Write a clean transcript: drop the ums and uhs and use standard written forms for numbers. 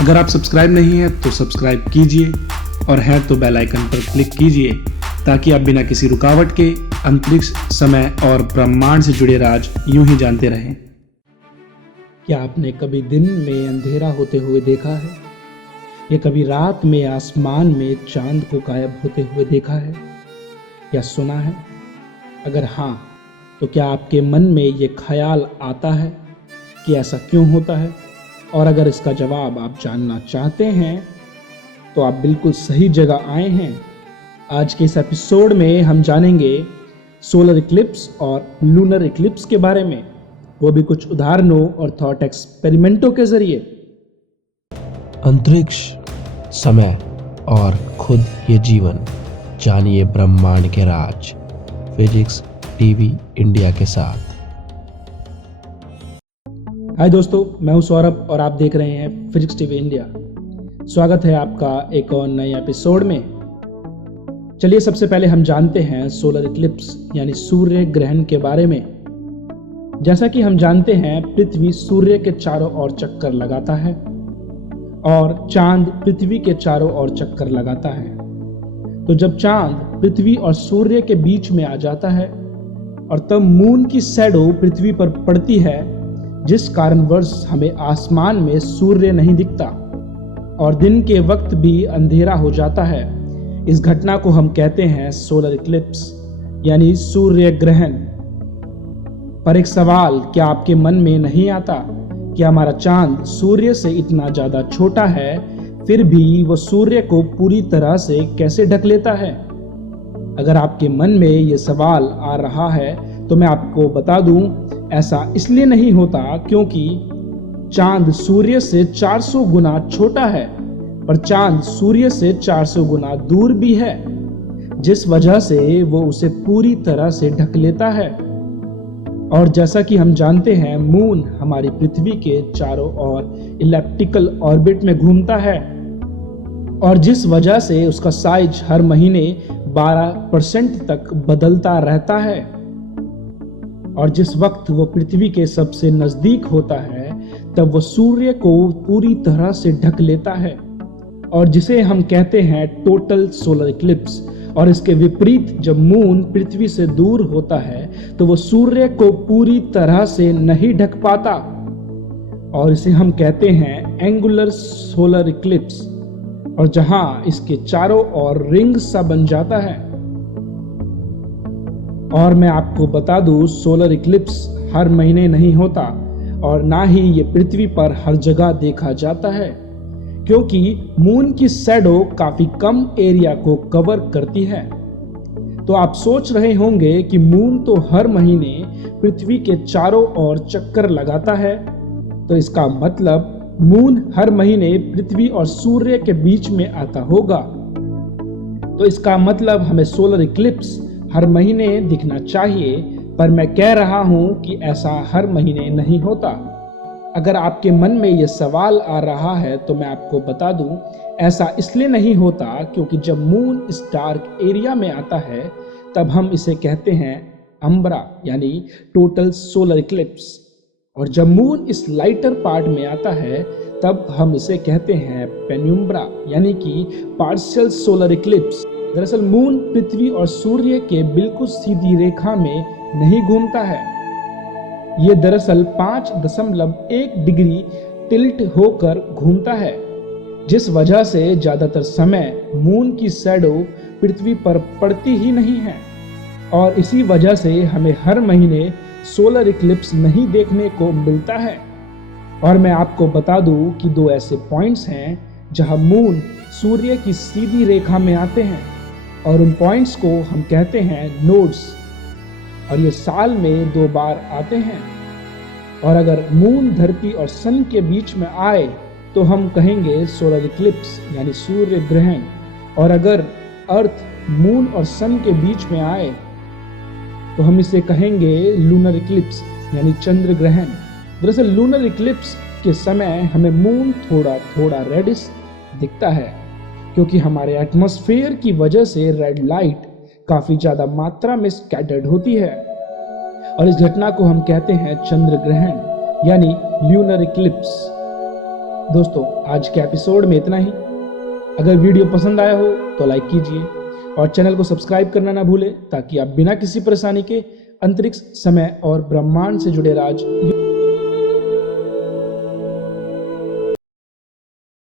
अगर आप सब्सक्राइब नहीं हैं तो सब्सक्राइब कीजिए और है तो बेल आइकन पर क्लिक कीजिए ताकि आप बिना किसी रुकावट के अंतरिक्ष, समय और ब्रह्मांड से जुड़े राज यूं ही जानते रहें। क्या आपने कभी दिन में अंधेरा होते हुए देखा है या कभी रात में आसमान में चांद को गायब होते हुए देखा है या सुना है? अगर हाँ, तो क्या आपके मन में ये ख्याल आता है कि ऐसा क्यों होता है? और अगर इसका जवाब आप जानना चाहते हैं तो आप बिल्कुल सही जगह आए हैं। आज के इस एपिसोड में हम जानेंगे सोलर इक्लिप्स और लूनर इक्लिप्स के बारे में, वो भी कुछ उदाहरणों और थॉट एक्सपेरिमेंटों के जरिए। अंतरिक्ष, समय और खुद ये जीवन, जानिए ब्रह्मांड के राज। फिजिक्स टीवी इंडिया के साथ। हाय दोस्तों, मैं हूं सौरभ और आप देख रहे हैं फिजिक्स टीवी इंडिया। स्वागत है आपका एक और नए एपिसोड में। चलिए सबसे पहले हम जानते हैं सोलर इक्लिप्स यानी सूर्य ग्रहण के बारे में। जैसा कि हम जानते हैं, पृथ्वी सूर्य के चारों ओर चक्कर लगाता है और चांद पृथ्वी के चारों ओर चक्कर लगाता है। तो जब चांद पृथ्वी और सूर्य के बीच में आ जाता है और तब मून की शैडो पृथ्वी पर पड़ती है, जिस कारणवश हमें आसमान में सूर्य नहीं दिखता और दिन के वक्त भी अंधेरा हो जाता है। इस घटना को हम कहते हैं सोलर इक्लिप्स यानी सूर्य ग्रहण। पर एक सवाल क्या आपके मन में नहीं आता कि हमारा चांद सूर्य से इतना ज्यादा छोटा है, फिर भी वो सूर्य को पूरी तरह से कैसे ढक लेता है? अगर आपके मन में ये सवाल आ रहा है तो मैं आपको बता दूं, ऐसा इसलिए नहीं होता क्योंकि चांद सूर्य से 400 गुना छोटा है, पर चांद सूर्य से 400 गुना दूर भी है, जिस वजह से वो उसे पूरी तरह से ढक लेता है। और जैसा कि हम जानते हैं, मून हमारी पृथ्वी के चारों ओर इलिप्टिकल ऑर्बिट में घूमता है और जिस वजह से उसका साइज हर महीने 12% तक बदलता रहता है। और जिस वक्त वो पृथ्वी के सबसे नजदीक होता है तब वो सूर्य को पूरी तरह से ढक लेता है, और जिसे हम कहते हैं टोटल सोलर इक्लिप्स। और इसके विपरीत जब मून पृथ्वी से दूर होता है तो वो सूर्य को पूरी तरह से नहीं ढक पाता, और इसे हम कहते हैं एंगुलर सोलर इक्लिप्स, और जहां इसके चारों ओर रिंग सा बन जाता है। और मैं आपको बता दूं, सोलर इक्लिप्स हर महीने नहीं होता और ना ही ये पृथ्वी पर हर जगह देखा जाता है, क्योंकि मून की शैडो काफी कम एरिया को कवर करती है। तो आप सोच रहे होंगे कि मून तो हर महीने पृथ्वी के चारों ओर चक्कर लगाता है, तो इसका मतलब मून हर महीने पृथ्वी और सूर्य के बीच में आता होगा। तो इसका मतलब हमें सोलर इक्लिप्स हर महीने दिखना चाहिए, पर मैं कह रहा हूं कि ऐसा हर महीने नहीं होता। अगर आपके मन में यह सवाल आ रहा है तो मैं आपको बता दूं, ऐसा इसलिए नहीं होता क्योंकि जब मून इस डार्क एरिया में आता है तब हम इसे कहते हैं अम्ब्रा यानी टोटल सोलर इक्लिप्स, और जब मून इस लाइटर पार्ट में आता है तब हम इसे कहते हैं पेन्युम्ब्रा यानी कि पार्शियल सोलर इक्लिप्स। दरअसल मून पृथ्वी और सूर्य के बिल्कुल सीधी रेखा में नहीं घूमता है। ये दरअसल 5.1 डिग्री टिल्ट होकर घूमता है, जिस वजह से ज्यादातर समय मून की शैडो पृथ्वी पर पड़ती ही नहीं है, और इसी वजह से हमें हर महीने सोलर इक्लिप्स नहीं देखने को मिलता है। और मैं आपको बता दूं कि 2 ऐसे पॉइंट्स हैं जहां मून सूर्य की सीधी रेखा में आते हैं, और उन पॉइंट्स को हम कहते हैं नोड्स, और ये साल में 2 बार आते हैं। और अगर मून धरती और सन के बीच में आए तो हम कहेंगे सोलर इक्लिप्स यानी सूर्य ग्रहण, और अगर अर्थ मून और सन के बीच में आए तो हम इसे कहेंगे लूनर इक्लिप्स यानी चंद्र ग्रहण। दरअसल लूनर इक्लिप्स के समय हमें मून थोड़ा थोड़ा रेडिश दिखता है, क्योंकि हमारे एटमॉस्फेयर की वजह से रेड लाइट काफी ज्यादा मात्रा में स्कैटर्ड होती है, और इस घटना को हम कहते हैं चंद्र ग्रहण यानी ल्यूनर इक्लिप्स। दोस्तों आज के एपिसोड में इतना ही। अगर वीडियो पसंद आया हो तो लाइक कीजिए और चैनल को सब्सक्राइब करना ना भूलें ताकि आप बिना किसी परेशानी के अंतरिक्ष, समय और ब्रह्मांड से जुड़े राज